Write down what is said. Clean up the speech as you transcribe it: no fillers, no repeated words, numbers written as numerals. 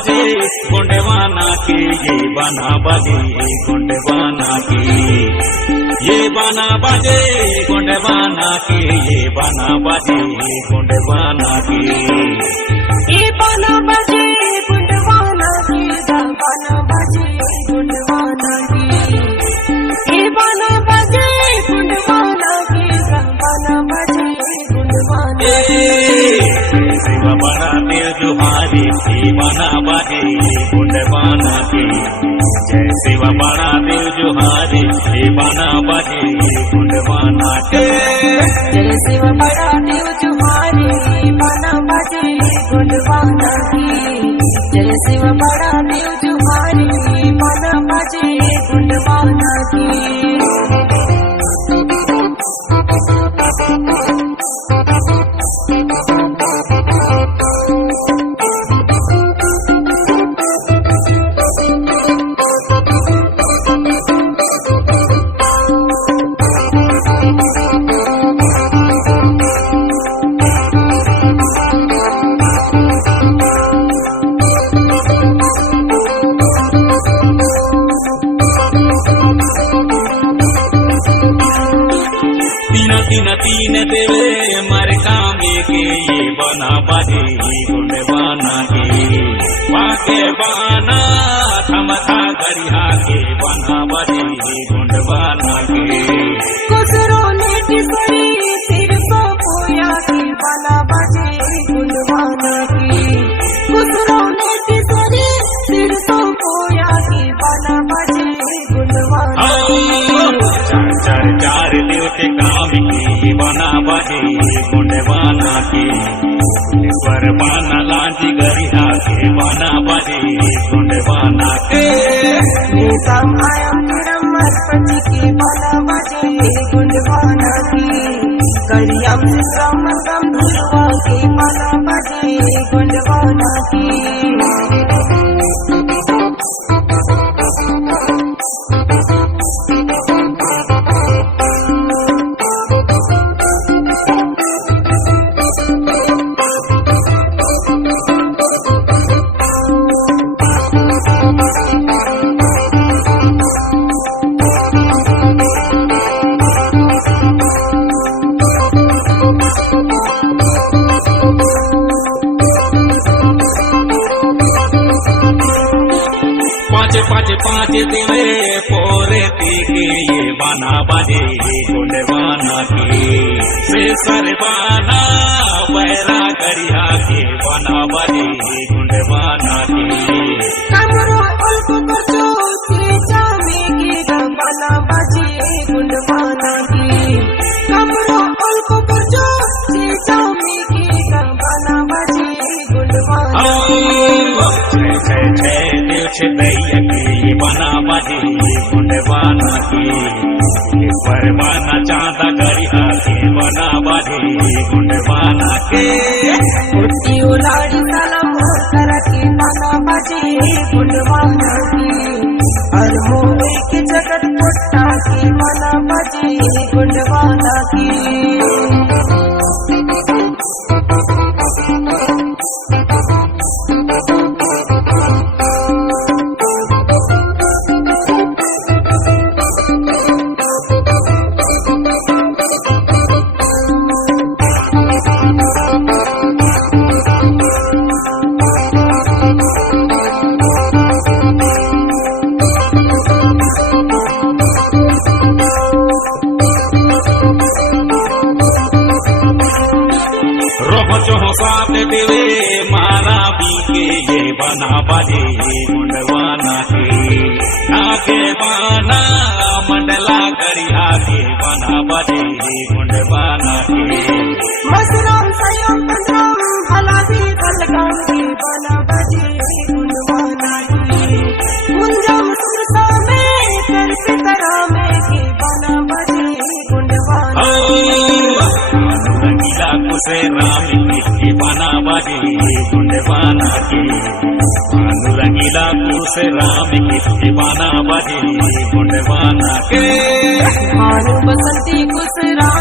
बाजे गोंडवाना के ये बाना बाजे गोंडवाना के ये बाना बाजे गोंडवाना के ये बाना बाजे गोंडवाना के ये बाना बाजे गोंडवाना के बाना बाजे गोंडवाना के ये बाना बाजे गोंडवाना के बाना बाजे गोंडवाना शिव बड़ा दिल जुहारी बाना बाजे गोंडवाना के जय शिव बड़ा दिल जुहारी बाना बाजे गोंडवाना के जय शिव बड़ा दिल जुहारी बाना बाजे गोंडवाना के जय शिव बड़ा दिल जुहारी बाना बाजे गोंडवाना के तीन देवे मारे कामे के ये बना बाजे गोंडवाना के वाके बाना थमथा गरिहा के बना बाजे गोंडवाना के कुसरो ने किसरी सिर सो पोया के बना बाजे गोंडवाना के कुसरो ने किसरी सिर सो पोया के बना बाजे गोंडवाना चार चार देवते काम की बना बाजे गोंडवाना के पर बाना लांजी गरिहा के बना बाजे गोंडवाना के नितम आयम निरम मस्पति की बना बाजे गोंडवाना के करियम सित्रम मंगम धुलवा के बना बाजे गोंडवाना के पाँच देवे पोरे के ये बाना बाजे गोंडवाना के से सरवाना बैरा गरिहा के बाना बाजे गोंडवाना के कमरो अल्प बचो के जामे के बना बाजे गोंडवाना के कमरो अल्प बचो के जामे के बना बाजे गोंडवाना दैया के बना बाजे गोंडवाना के परवाना चांदा गरिहा के बना बाजे गोंडवाना के उठी उलाड़ी साला मोहतरा के बना बाजे गोंडवाना के हर मोहे के जगत पुट्टा के बना बाजे गोंडवाना के साथ देवे मारा भी के ये बना बाजे गोंडवाना के आगे बाना मंडला गरिहा के बना बाजे गोंडवाना के मसराम सयम पंद्रम हलादी दलगाम के बना बाजे गोंडवाना के मुंजम सुरसा में कर पितरा में के बना बाजे गोंडवाना रंगीला कुसे राम के बना बाजे गोंडवाना के रंगीला कुसे राम के बना बाजे गोंडवाना के भानु बसंती कुस राम